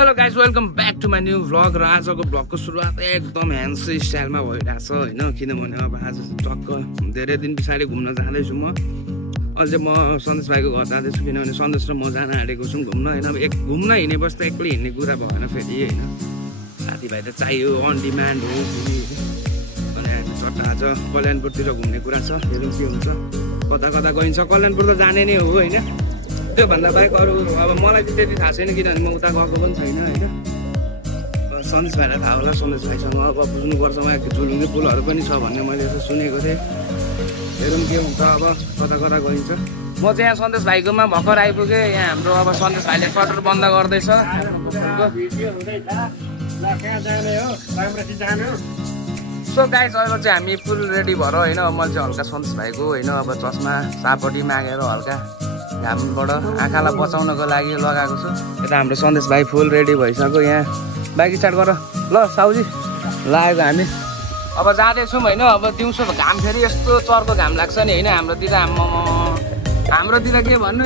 Hello guys welcome back to my new vlog र आजको भ्लगको सुरुवात एकदम ह्यान्सी स्टाइलमा भइरहेछ होइन किनभने अब आज टक्क धेरै दिन पछाडि घुम्न जाँदैछु म अझै म सन्देश भाइको घर जाँदैछु किनभने सन्देश र म जान आँटेको छौँ घुम्न होइन अब घुम्न हिँडेपछि त एक्लै हिँड्ने कुरा भएन फेरि होइन साथीभाइ त चाहियो अन डिमान्ड हो फेरि अनि हामी चट्टा आज कल्याणपुरतिर घुम्ने कुरा छ हेरौँ के हुन्छ कता कता गइन्छ कल्याणपुर त जाने नै हो होइन त्योभन्दा बाहेक अरू अब मलाई चाहिँ त्यति थाहा छैन किनभने म उता गएको पनि छैन होइन सन्देश भाइलाई थाहा होला सन्देश भाइसँग अब बुझ्नुपर्छ उहाँ झुलुङ्गे पुलहरू पनि छ भन्ने मैले यसो सुनेको थिएँ हेरौँ के हुन्छ अब कता कता गइन्छ म चाहिँ यहाँ सन्देश भाइकोमा भर्खर आइपुगेँ यहाँ हाम्रो अब सन्देश भाइले सटर बन्द गर्दैछ सो गाइज अहिले चाहिँ हामी फुल रेडी भएर होइन मैले चाहिँ हल्का सन्देश भाइको होइन अब चस्मा सापट्टि मागेर हल्का घामबाट आँखालाई बचाउनको लागि लगाएको छु यता हाम्रो सन्देश भाइ फुल रेडी भइसक्यो यहाँ बाइक स्टार्ट गर ल साउजी लागेको हामी अब जाँदैछौँ होइन अब दिउँसो घाम फेरि यस्तो चर्को घाम लाग्छ नि होइन हाम्रोतिर के भन्नु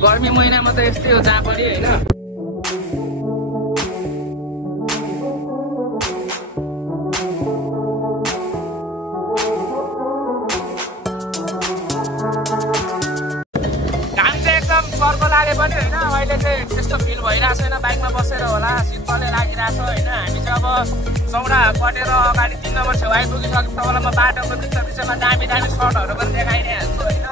गर्मी महिनामा त यस्तै हो जहाँ पनि होइन सर्को लागे पनि होइन अहिले चाहिँ त्यस्तो फिल भइरहेको छैन बाइकमा बसेर होला शीतलले लागिरहेछ होइन हामी चाहिँ अब चौडा कटेर अगाडि 3 नम्बर छेउ आइपुगिसक्यो तपाईँलाई म बाटोको बिचमा दामी दामी सर्टहरू पनि देखाइदिइ हाल्छु होइन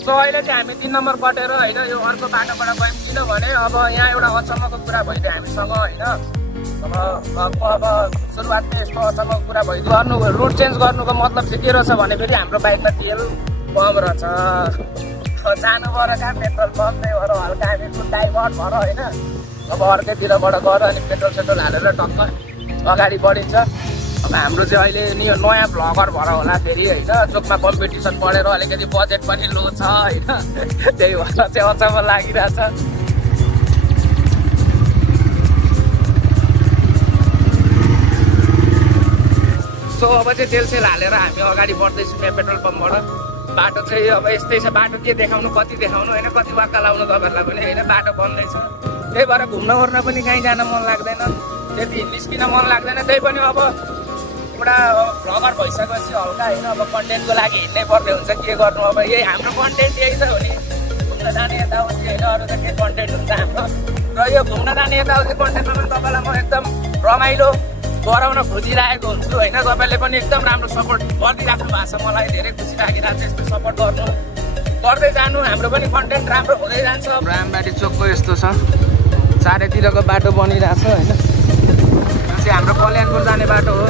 सो अहिले चाहिँ हामी 3 नम्बर कटेर होइन यो अर्को बाटोबाट गयौँ किनभने अब यहाँ एउटा अचम्मको कुरा भइदियो हामीसँग होइन अब सुरुवातमा यस्तो अचम्मको कुरा भइदियो गर्नु रुट चेन्ज गर्नुको मतलब चाहिँ के रहेछ भने फेरि हाम्रो बाइकमा तेल कम रहेछ जानु पऱ्यो कहाँ पेट्रोल कम्दै भएर हल्का हामी डाइभर्ट भएर होइन अब अर्कैतिरबाट गएर अनि पेट्रोल सेट्रोल हालेर टक्क अगाडि बढिन्छ अब हाम्रो चाहिँ अहिले नि यो नयाँ भ्लगर भएर होला फेरि होइन चोकमा कम्पिटिसन पढेर अलिकति बजेट पनि लो छ होइन त्यही भएर चाहिँ अचम्म लागिरहेछ सो अब चाहिँ तेल हालेर हामी अगाडि बढ्दैछौँ यहाँ पेट्रोल पम्पबाट बाटो चाहिँ अब यस्तै छ बाटो के देखाउनु कति देखाउनु होइन कति वाक्का लाउनु तपाईँहरूलाई पनि होइन बाटो बन्दैछ त्यही भएर घुम्न ओर्न पनि कहीँ जान मन लाग्दैन त्यति निस्किन मन लाग्दैन त्यही पनि अब एउटा भ्लगर भइसकेपछि हल्का होइन अब कन्टेन्टको लागि हिँड्नै पर्ने हुन्छ के गर्नु अब यही हाम्रो कन्टेन्ट यही त हो नि घुम्न जाने यताउति होइन अरू त के कन्टेन्ट हुन्छ हाम्रो र यो घुम्न जाने यताउति कन्टेन्टमा पनि तपाईँलाई म एकदम रमाइलो गराउन खोजिरहेको हुन्छु होइन तपाईँले पनि एकदम राम्रो सपोर्ट गरिदिइराख्नु भएको छ मलाई धेरै खुसी लागिरहेको छ यस्तो सपोर्ट गर्दै जानु हाम्रो पनि कन्टेन्ट राम्रो हुँदै जान्छ रामबाटी चोकको यस्तो छ चारैतिरको बाटो बनिरहेछ होइन यो चाहिँ हाम्रो कल्याणपुर जाने बाटो हो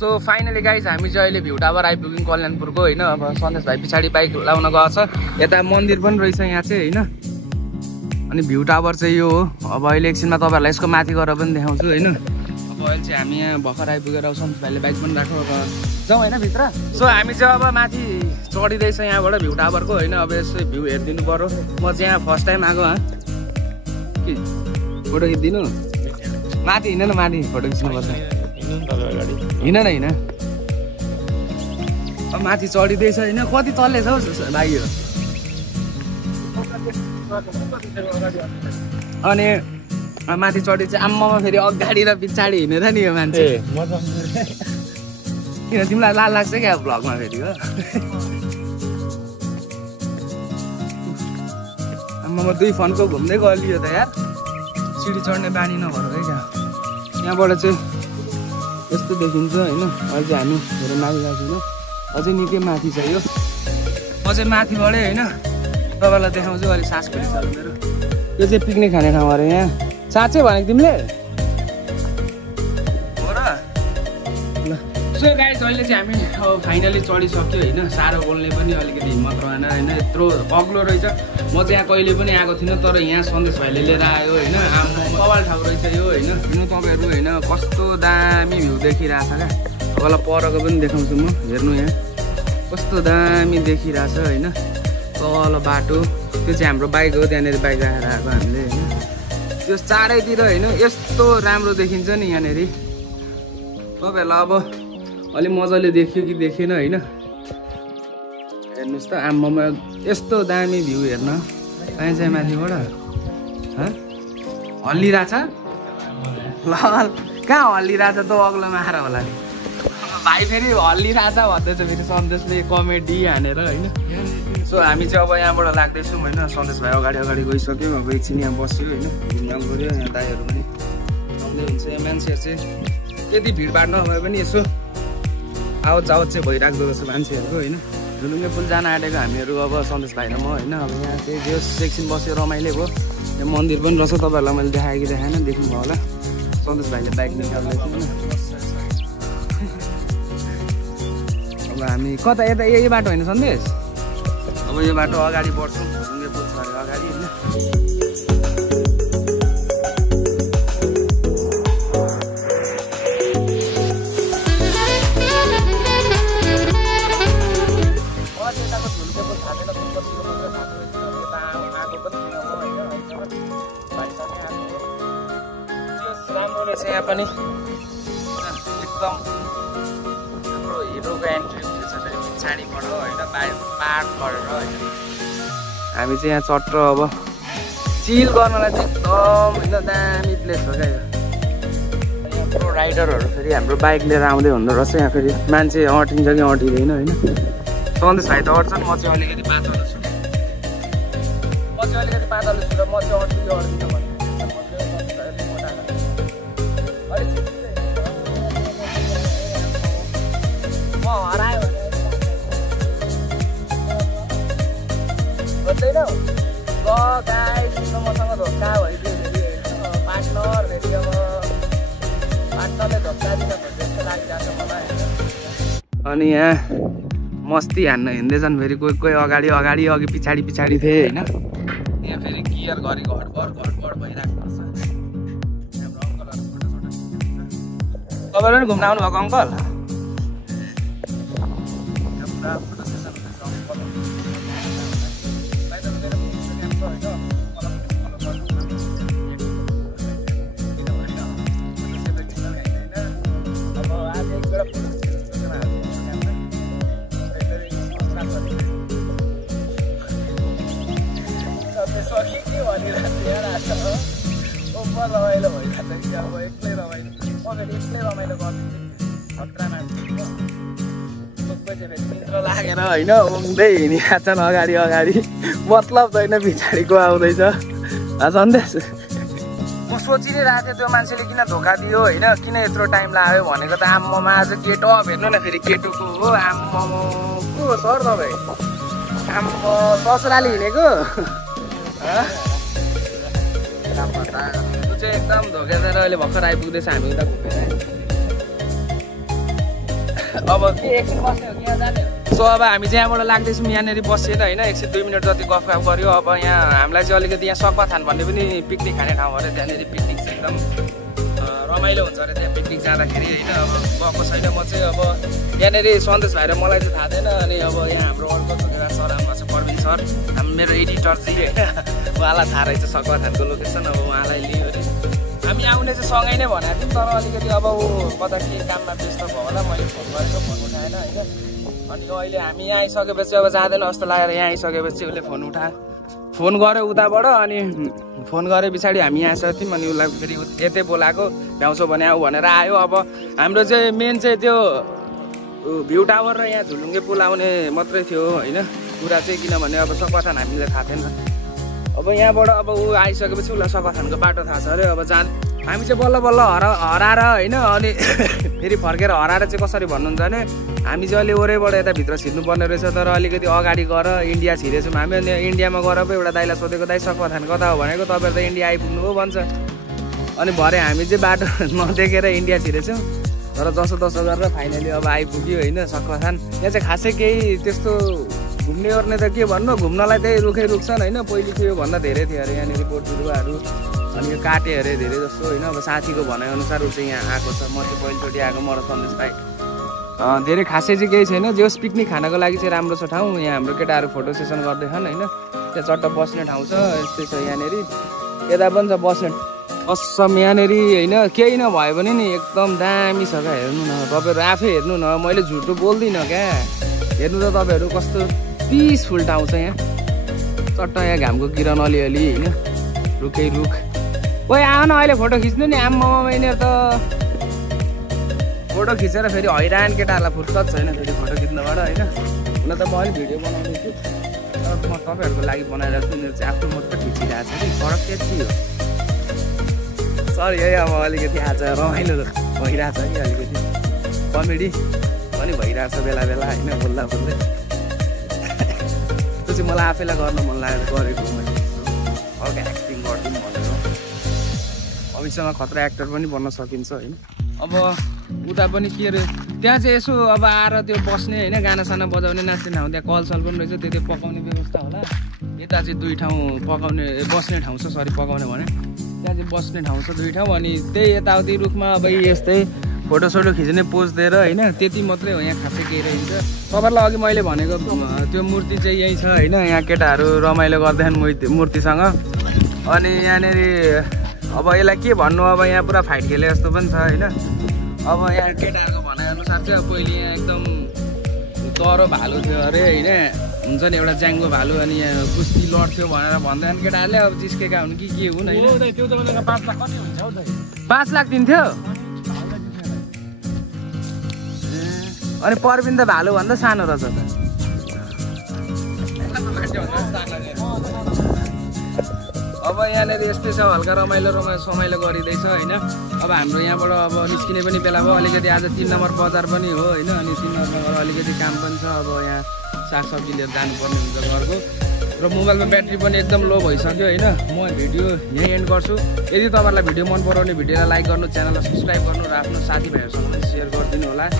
सो फाइनली गाइज हामी चाहिँ अहिले भ्यू टावर आइपुग्यौँ कल्याणपुरको होइन अब सन्देश भाइ पछाडि बाइक लाउन गएको छ यता मन्दिर पनि रहेछ यहाँ चाहिँ होइन अनि भ्यू टावर चाहिँ यो हो अब अहिले एकछिनमा तपाईँहरूलाई यसको माथि गएर पनि देखाउँछु होइन अब अहिले चाहिँ हामी यहाँ भर्खर आइपुगेर सन्देश भाइले बाइक पनि राख्नु अब जाउँ होइन भित्र सो हामी चाहिँ अब माथि चढिँदैछ यहाँबाट भ्यू टावरको होइन अब यसो भ्यू हेरिदिनु पर्यो म चाहिँ यहाँ फर्स्ट टाइम आएको कि फोटो खिचिदिनु माथि हिँड न माथि फोटो खिच्नुपर्छ हिँड न हिँड अब माथि चढिँदैछ होइन कति तल्ले छ हौ भाइ यो अनि माथि चढी चाहिँ आम्मामा फेरि अगाडि र पछाडि हिँडेर नि यो मान्छे किन तिमीलाई लाल लाग्छ क्या भ्लगमा फेरि हो आम्मामा 2 फनको घुम्दै गलियो त यार सिडी चढ्ने बानी नभएर क्या यहाँबाट चाहिँ यस्तो देखिन्छ होइन अहिले चाहिँ हामी धेरै माथि गएको छैन अझै निकै माथि छ यो अझै माथिबाटै होइन तपाईँलाई देखाउँछु अलिक सास फेरिसक्यो मेरो यो चाहिँ पिकनिक खाने ठाउँ अरे यहाँ साँच्चै भनेको तिमीले हो र ल सो गाइस अहिले चाहिँ हामी अब फाइनली चढिसक्यो होइन। साह्रो बोल्ने पनि अलिकति हिम्मत रहेन होइन, यत्रो अग्लो रहेछ। म चाहिँ यहाँ कहिले पनि आएको थिइनँ, तर यहाँ सन्देश भाइले लिएर आयो होइन। आफ्नो कवाल ठाउँ रहेछ यो होइन। हेर्नु तपाईँहरू होइन, कस्तो दामी भ्यू देखिरहेछ क्या। तपाईँलाई परको पनि देखाउँछु म। हेर्नु यहाँ कस्तो दामी देखिरहेछ होइन। तल बाटो त्यो चाहिँ हाम्रो बाइक हो, त्यहाँनिर बाइक राखेर आएको हामीले होइन। त्यो चारैतिर होइन यस्तो राम्रो देखिन्छ नि यहाँनिर। तपाईँहरूलाई अब अलिक मजाले देखियो कि देखेन होइन। हेर्नुहोस् त आम्मामा यस्तो दामी भ्यू हेर्न पाइन्छ माथिबाट। हल्लिरहेछ ल, कहाँ हल्लिरहेछ त अग्लोमा आएर होला नि भाइ। फेरि हल्लिरहेछ भन्दैछ फेरि सन्देशले कमेडी हानेर होइन। सो हामी चाहिँ अब यहाँबाट लाग्दैछौँ होइन। सन्देश भाइ अगाडि अगाडि गइसक्यो, अब एकछिन यहाँ बस्यो होइन। घुमघाम गऱ्यो, यहाँ दाइहरू पनि आउँदै हुन्छ। यहाँ मान्छेहरू चाहिँ त्यति भिडभाड नभए पनि यसो आवत जावत चाहिँ भइराख्दो रहेछ मान्छेहरूको होइन। झुलुङ्गे पुल जान आँटेको हामीहरू अब सन्देश भाइ र म होइन। अब यहाँ चाहिँ जो एकछिन बस्यो रमाइलो भयो। यहाँ मन्दिर पनि रहेछ, तपाईँहरूलाई मैले देखाएँ कि देखाएन देख्नुभयो होला। सन्देश भाइले बाइक निकाल्दैछ होइन। अब हामी कता यता यही बाटो होइन सन्देश? अब यो बाटो अगाडि बढ्छौँ, झुलुङ्गे पुल छ अरे अगाडि होइन। यहाँ पनि एकदम हाम्रो हिरोको एन्ट्री हुँदैछ पछाडिबाट होइन, पाहाड गरेर होइन। हामी चाहिँ यहाँ चट्र अब चिल गर्नलाई चाहिँ एकदम होइन दामी प्लेस हो क्या यो। यहाँ प्रो राइडरहरू फेरि हाम्रो बाइक लिएर आउँदै हुँदो रहेछ। यहाँ फेरि मान्छे अँटिन्छ कि अँटिँदैन होइन। सन्देश भाइ त अट्छन्, म चाहिँ अलिकति पातलो छु। म चाहिँ अलिकति पातलो छु र म चाहिँ अँटिँदै अँटिँदैन भने हरायो भन्दैन ल गाइस। मसँग धोका भइदियो फेरि पार्टनर फेरि अब पार्टनरले धोका दिन जस्तो लागिरहेको छ मलाई। अनि यहाँ मस्ती हान्न हिँड्दैछन् फेरि कोही कोही अगाडि अगाडि अघि पछाडि पछाडि थिए होइन। यहाँ फेरि गियर घरि घटबड भइरहेको छ। हाम्रो अङ्कलहरू फोटोसोटो तपाईँहरू पनि घुम्न आउनुभएको अङ्कल? रमाइलो भइरहेको छ कि अब एक्लै रमाइलो। म फेरि एक्लै रमाइलो गरिदिन्छु खतरा मान्छे। कोही चाहिँ फेरि मित्र लागेर होइन उम्दै हिँडिरहेको छन् अगाडि अगाडि, मतलब छैन पछाडिको आउँदैछ सन्देश। म सोचि नै रहेको थिएँ त्यो मान्छेले किन धोका दियो होइन, किन यत्रो टाइम लाग्यो भनेको त। आम्मामा आज केटो अब हेर्नु न फेरि केटोको हो। आम्मामा को हो सर तपाईँ? आम्मा ससुराली हिँडेको चाहिँ एकदम धोकेर अहिले भर्खर आइपुग्दैछ। हामी उता घुमेर अब के एकछिन बस्यो यहाँ जाने। सो अब हामी चाहिँ यहाँबाट लाग्दैछौँ, यहाँनिर बसेर होइन 102 मिनट जति गफगाफ गऱ्यो। अब यहाँ हामीलाई चाहिँ अलिकति यहाँ सक्पाथान भन्ने पनि पिकनिक खाने ठाउँ अरे। त्यहाँनिर पिकनिक चाहिँ एकदम रमाइलो हुन्छ अरे त्यहाँ पिकनिक जाँदाखेरि होइन। अब गएको छैन म चाहिँ। अब यहाँनिर सन्देश भाइ र मलाई चाहिँ थाहा थिएन। अनि अब यहाँ हाम्रो अर्को सर आउनु छ प्रवीण सर, मेरो एडिटर चाहिँ होइन, उहाँलाई थाहा रहेछ सक्पाथानको लोकेसन। अब उहाँलाई लियो अरे। हामी आउने चाहिँ सँगै नै भनेको थियौँ, तर अलिकति अब ऊ कता के काममा व्यस्त भयो होला, मैले फोन गरेको फोन उठाएन होइन। अनि अहिले हामी यहाँ आइसकेपछि अब जाँदैन जस्तो लागेर यहाँ आइसकेपछि उसले फोन उठायो, फोन गऱ्यो उताबाट। अनि फोन गरे पछाडि हामी यहाँ आइसकेको थियौँ। अनि उसलाई फेरि यतै बोलाएको भ्याउँछौ भने आऊ भनेर आयो। अब हाम्रो चाहिँ मेन चाहिँ त्यो भ्यू टावर र यहाँ झुलुङ्गे पुल आउने मात्रै थियो होइन कुरा चाहिँ। किनभने अब सक्पाथान हामीलाई थाहा थिएन। अब यहाँबाट अब ऊ आइसकेपछि उसलाई सक्पाथानको बाटो थाहा छ अरे। अब हामी चाहिँ बल्ल बल्ल हराएर होइन। अनि फेरि फर्केर हराएर चाहिँ कसरी भन्नुहुन्छ भने हामी चाहिँ अलि ओरैबाट यता भित्र छिर्नुपर्ने रहेछ, तर अलिकति अगाडि गएर इन्डिया छिरेछौँ हामी। अनि इन्डियामा गएर पो एउटा दाइलाई सोधेको, दाइ सक्पाथान कता हो भनेको, तपाईँहरू त इन्डिया आइपुग्नु हो भन्छ। अनि भरे हामी चाहिँ बाटो नदेखेर इन्डिया छिरेछौँ। तर जसो तसो गरेर फाइनली अब आइपुग्यो होइन सक्खरखान। यहाँ चाहिँ खासै केही त्यस्तो घुम्ने ओर्ने त के भन्नु, घुम्नलाई त्यही रुखै रुख छन् होइन। पहिले चाहिँ योभन्दा धेरै थियो अरे यहाँनिर बोट बिरुवाहरू, अनि यो काटे अरे धेरै जस्तो होइन। अब साथीको भनाइअनुसार ऊ चाहिँ यहाँ आएको छ, म चाहिँ पहिलोचोटि आएको, मलाई सन्देश पाएँ। धेरै खासै चाहिँ केही छैन, जस पिकनिक खानको लागि चाहिँ राम्रो छ ठाउँ। यहाँ हाम्रो केटाहरू फोटो सेसन गर्दैछन् होइन। त्यहाँ चट्ट बस्ने ठाउँ छ, यस्तै छ यहाँनिर। यता पनि छ बस्ने कसम यहाँनिर होइन। केही नभए पनि नि एकदम दामी छ क्या, हेर्नु न तपाईँहरू आफै हेर्नु न, मैले झुटो बोल्दिनँ क्या। हेर्नु त तपाईँहरू कस्तो पिसफुल ठाउँ छ यहाँ। चट्ट यहाँ घामको किरण अलिअलि होइन, रुखै रुख। ओइ आऊ न अहिले फोटो खिच्नु नि, आम्मामा यिनीहरू त फोटो खिचेर फेरि हैरान, केटाहरूलाई फुर्सद छैन फेरि फोटो खिच्नबाट होइन। हुन त म अलिक भिडियो बनाउँदैछु, तर म तपाईँहरूको लागि बनाइरहेको छु। उनीहरू चाहिँ आफ्नो मात्रै खिचिरहेको छ कि, फरक त्यति हो। सरी है, अब अलिकति आज रमाइलो भइरहेछ कि, अलिकति कमेडी पनि भइरहेछ बेला बेला होइन, बोल्दा बोल्दै। त्यो चाहिँ मलाई आफैलाई गर्न मन लागेर गरेको मैले, हल्का एक्टिङ गरिदिउँ भनेर। भविष्यमा खतरा एक्टर पनि बन्न सकिन्छ होइन। अब उता पनि के अरे त्यहाँ चाहिँ यसो अब आएर त्यो बस्ने होइन, गानासाना बजाउने नाच्ने ठाउँ, त्यहाँ कलसल पनि रहेछ, त्यो पकाउने व्यवस्था होला। यता चाहिँ 2 ठाउँ पकाउने बस्ने ठाउँ छ, सरी पकाउने भने त्यहाँ चाहिँ बस्ने ठाउँ छ 2 ठाउँ। अनि त्यही यताउति रुखमा अब यस्तै फोटोसोटो खिच्ने पोज दिएर होइन, त्यति मात्रै हो, यहाँ खासै केही रहन्छ। तपाईँहरूलाई अघि मैले भनेको त्यो मूर्ति चाहिँ यहीँ छ होइन। यहाँ केटाहरू रमाइलो गर्दैछन् मूर्तिसँग। अनि यहाँनिर अब यसलाई के भन्नु, अब यहाँ पुरा फाइट खेले जस्तो पनि छ होइन। अब यहाँ केटाहरूको भनाइअनुसार चाहिँ अब पहिले यहाँ एकदम दह्रो भालु थियो अरे होइन, हुन्छ नि एउटा ज्याङ्गो भालु, अनि यहाँ कुस्ती लड्थ्यो भनेर भन्दैन केटाहरूले। अब जिस्केका हुन् कि के हुन् होइन। 5 लाख दिन्थ्यो। अनि परबिन त भालुभन्दा सानो रहेछ त। अब यहाँनिर यस्तै छ, हल्का रमाइलो समाइलो गरिँदैछ होइन। अब हाम्रो यहाँबाट अब निस्किने पनि बेला भयो, अलिकति आज 3 नम्बर बजार पनि हो होइन। अनि 3 नम्बर अलिकति काम पनि छ, अब यहाँ सागसब्जी लिएर जानुपर्ने हुन्छ घरको। र मोबाइलमा ब्याट्री पनि एकदम लो भइसक्यो होइन। म भिडियो यहीँ एन्ड गर्छु। यदि तपाईँहरूलाई भिडियो मन पराउने भिडियोलाई लाइक गर्नु, च्यानललाई सब्सक्राइब गर्नु र आफ्नो साथीभाइहरूसँग पनि सेयर गरिदिनु होला।